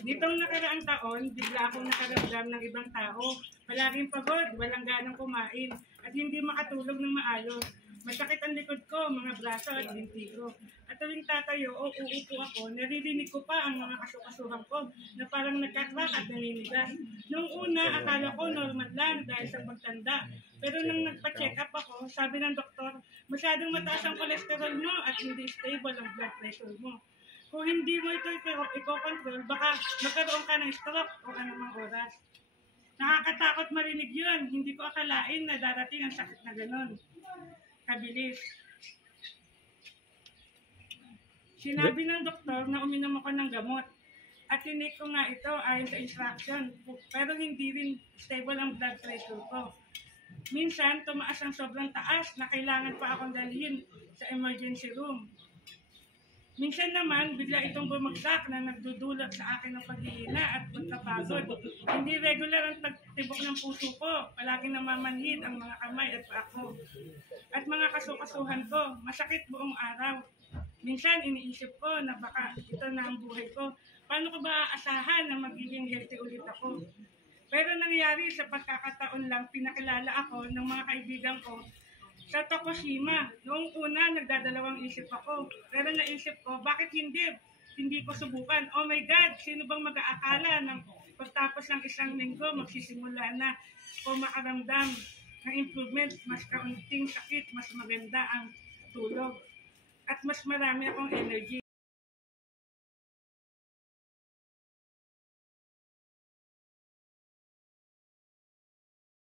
Nitong nakaraang taon, bigla akong nakaramdam ng ibang tao. Palaging pagod, walang ganang kumain, at hindi makatulog ng maayos. Masakit ang likod ko, mga braso at binti ko. At tuwing tatayo o uupo ako, naririnig ko pa ang mga kasukasuhan ko na parang nagkakrak at naninigas. Noong una, akala ko normal lang dahil sa pagtanda. Pero nang nagpa-check up ako, sabi ng doktor, masyadong mataas ang kolesterol mo at hindi stable ang blood pressure mo. Kung hindi mo ito i-control, baka magkaroon ka ng stroke o anumang oras. Nakakatakot marinig yun. Hindi ko akalain na darating ang sakit na gano'n. Kabilis. Sinabi ng doktor na uminom ako ng gamot. At tinik ko nga ito ayon sa instruction. Pero hindi rin stable ang blood pressure ko. Minsan, tumaas ang sobrang taas na kailangan pa akong dalhin sa emergency room. Minsan naman, bigla itong bumagsak na nagdudulot sa akin ng paghihina at pagkapagod. Hindi regular ang tibok ng puso ko. Palaging namamanhid ang mga kamay at paa ko. At mga kasukasuhan ko, masakit buong araw. Minsan, iniisip ko na baka ito na ang buhay ko. Paano ko ba aasahan na magiging healthy ulit ako? Pero nangyari sa pagkakataon lang, pinakilala ako ng mga kaibigan ko sa Tokushima. Noong una, nagdadalawang isip ako. Pero naisip ko, bakit hindi? Hindi ko subukan. Oh my God, sino bang mag-aakala ng pagtapos ng isang linggo, magsisimula na o makaramdam ng improvement, mas kaunting sakit, mas maganda ang tulog. At mas marami akong energy.